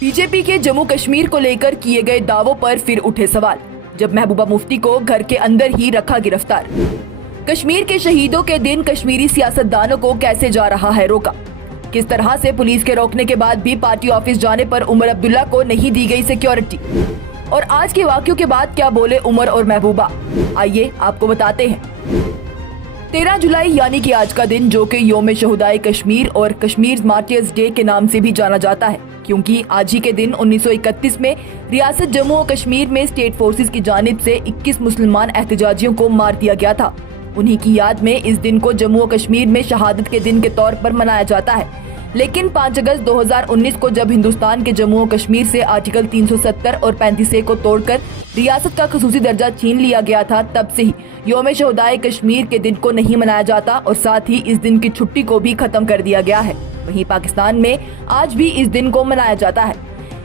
BJP के जम्मू कश्मीर को लेकर किए गए दावों पर फिर उठे सवाल, जब महबूबा मुफ्ती को घर के अंदर ही रखा गिरफ्तार। कश्मीर के शहीदों के दिन कश्मीरी सियासतदानों को कैसे जा रहा है रोका? किस तरह से पुलिस के रोकने के बाद भी पार्टी ऑफिस जाने पर उमर अब्दुल्ला को नहीं दी गई सिक्योरिटी? और आज के वाकयों के बाद क्या बोले उमर और महबूबा, आइए आपको बताते हैं। 13 जुलाई यानी कि आज का दिन, जो कि यौम शहुदाए कश्मीर और कश्मीर मार्टियर्स डे के नाम से भी जाना जाता है, क्योंकि आज ही के दिन 1931 में रियासत जम्मू और कश्मीर में स्टेट फोर्सेस की जानिब से 21 मुसलमान एहतजाजियों को मार दिया गया था। उन्हीं की याद में इस दिन को जम्मू और कश्मीर में शहादत के दिन के तौर पर मनाया जाता है। लेकिन 5 अगस्त 2019 को जब हिंदुस्तान के जम्मू और कश्मीर से आर्टिकल 370 और 35A को तोड़कर रियासत का खसूसी दर्जा छीन लिया गया था, तब से ही यौम शहुदाए कश्मीर के दिन को नहीं मनाया जाता और साथ ही इस दिन की छुट्टी को भी खत्म कर दिया गया है। वहीं पाकिस्तान में आज भी इस दिन को मनाया जाता है।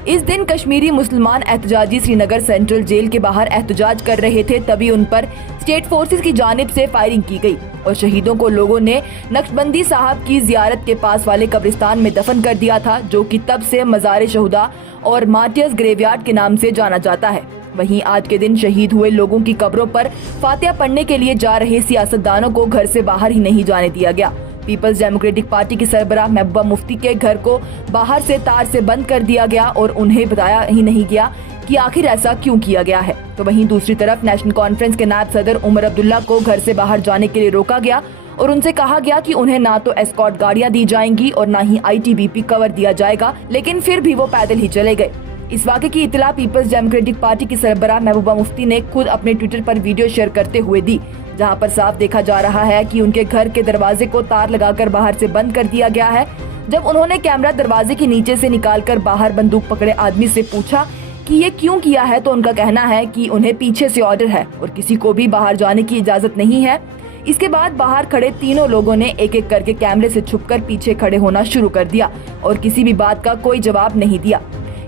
इस दिन कश्मीरी मुसलमान एहतजाजी श्रीनगर सेंट्रल जेल के बाहर एहतजाज कर रहे थे, तभी उन पर स्टेट फोर्सेस की जानिब से फायरिंग की गई और शहीदों को लोगों ने नक्शबंदी साहब की जियारत के पास वाले कब्रिस्तान में दफन कर दिया था, जो कि तब से मज़ार शहुदा और मार्टियर्स ग्रेवयार्ड के नाम से जाना जाता है। वहीं आज के दिन शहीद हुए लोगों की कब्रों पर फातिहा पढ़ने के लिए जा रहे सियासतदानों को घर से बाहर ही नहीं जाने दिया गया। पीपल्स डेमोक्रेटिक पार्टी की सरबराह महबूबा मुफ्ती के घर को बाहर से तार से बंद कर दिया गया और उन्हें बताया ही नहीं गया कि आखिर ऐसा क्यों किया गया है। तो वहीं दूसरी तरफ नेशनल कॉन्फ्रेंस के नायब सदर उमर अब्दुल्ला को घर से बाहर जाने के लिए रोका गया और उनसे कहा गया कि उन्हें ना तो एस्कॉर्ट गाड़ियां दी जाएंगी और ना ही ITBP कवर दिया जाएगा, लेकिन फिर भी वो पैदल ही चले गए। इस वाक़े की इत्तला पीपल्स डेमोक्रेटिक पार्टी की सरबराह महबूबा मुफ्ती ने खुद अपने ट्विटर पर वीडियो शेयर करते हुए दी, जहां पर साफ देखा जा रहा है कि उनके घर के दरवाजे को तार लगाकर बाहर से बंद कर दिया गया है। जब उन्होंने कैमरा दरवाजे के नीचे से निकालकर बाहर बंदूक पकड़े आदमी से पूछा कि ये क्यों किया है, तो उनका कहना है कि उन्हें पीछे से ऑर्डर है और किसी को भी बाहर जाने की इजाजत नहीं है। इसके बाद बाहर खड़े तीनों लोगों ने एक एक करके कैमरे से छुपकर पीछे खड़े होना शुरू कर दिया और किसी भी बात का कोई जवाब नहीं दिया।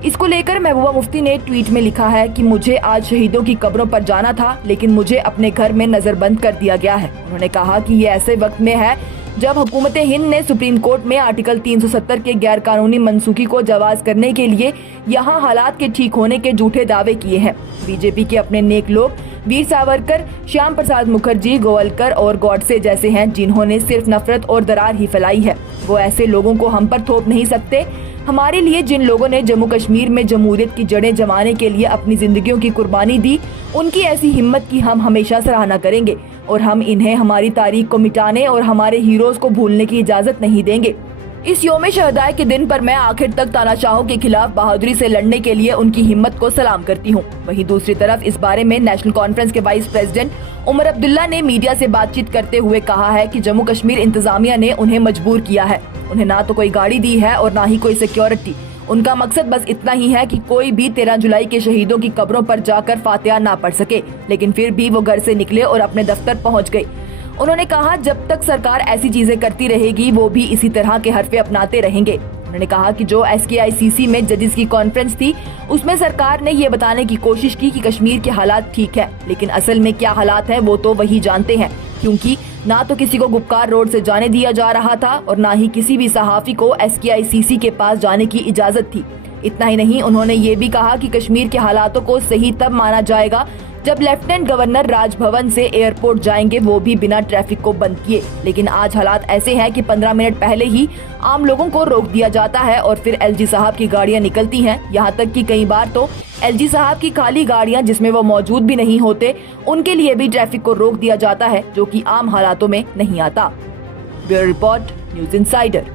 इसको लेकर महबूबा मुफ्ती ने ट्वीट में लिखा है कि मुझे आज शहीदों की कब्रों पर जाना था, लेकिन मुझे अपने घर में नजरबंद कर दिया गया है। उन्होंने कहा कि ये ऐसे वक्त में है जब हुकूमत हिंद ने सुप्रीम कोर्ट में आर्टिकल 370 के गैर कानूनी मनसूखी को जवाज करने के लिए यहाँ हालात के ठीक होने के झूठे दावे किए हैं। बीजेपी के अपने नेक लोग वीर सावरकर, श्याम प्रसाद मुखर्जी, गोवलकर और गॉडसे जैसे हैं, जिन्होंने सिर्फ नफरत और दरार ही फैलाई है। वो ऐसे लोगों को हम पर थोप नहीं सकते। हमारे लिए जिन लोगों ने जम्मू कश्मीर में जमहूरियत की जड़ें जमाने के लिए अपनी जिंदगियों की कुर्बानी दी, उनकी ऐसी हिम्मत की हम हमेशा सराहना करेंगे और हम इन्हें हमारी तारीख को मिटाने और हमारे हीरोज को भूलने की इजाजत नहीं देंगे। इस यौम शहदाय के दिन पर मैं आखिर तक तानाशाहों के खिलाफ बहादुरी से लड़ने के लिए उनकी हिम्मत को सलाम करती हूँ। वहीं दूसरी तरफ इस बारे में नेशनल कॉन्फ्रेंस के वाइस प्रेसिडेंट उमर अब्दुल्ला ने मीडिया से बातचीत करते हुए कहा है कि जम्मू कश्मीर इंतजामिया ने उन्हें मजबूर किया है। उन्हें ना तो कोई गाड़ी दी है और ना ही कोई सिक्योरिटी। उनका मकसद बस इतना ही है कि कोई भी 13 जुलाई के शहीदों की कब्रों पर जाकर फातिहा ना पढ़ सके, लेकिन फिर भी वो घर से निकले और अपने दफ्तर पहुंच गए। उन्होंने कहा, जब तक सरकार ऐसी चीजें करती रहेगी वो भी इसी तरह के हरफे अपनाते रहेंगे। उन्होंने कहा कि जो SKICC में जजेस की कॉन्फ्रेंस थी, उसमें सरकार ने ये बताने की कोशिश की कि कश्मीर के हालात ठीक है, लेकिन असल में क्या हालात है वो तो वही जानते हैं, क्योंकि ना तो किसी को गुपकार रोड से जाने दिया जा रहा था और ना ही किसी भी सहाफी को SKICC के पास जाने की इजाजत थी। इतना ही नहीं, उन्होंने ये भी कहा कि कश्मीर के हालातों को सही तब माना जाएगा जब लेफ्टिनेंट गवर्नर राजभवन से एयरपोर्ट जाएंगे, वो भी बिना ट्रैफिक को बंद किए। लेकिन आज हालात ऐसे हैं कि 15 मिनट पहले ही आम लोगों को रोक दिया जाता है और फिर LG साहब की गाड़ियां निकलती हैं। यहाँ तक कि कई बार तो LG साहब की खाली गाड़ियां जिसमें वो मौजूद भी नहीं होते, उनके लिए भी ट्रैफिक को रोक दिया जाता है, जो कि आम हालातों में नहीं आता। Bureau report, news insider.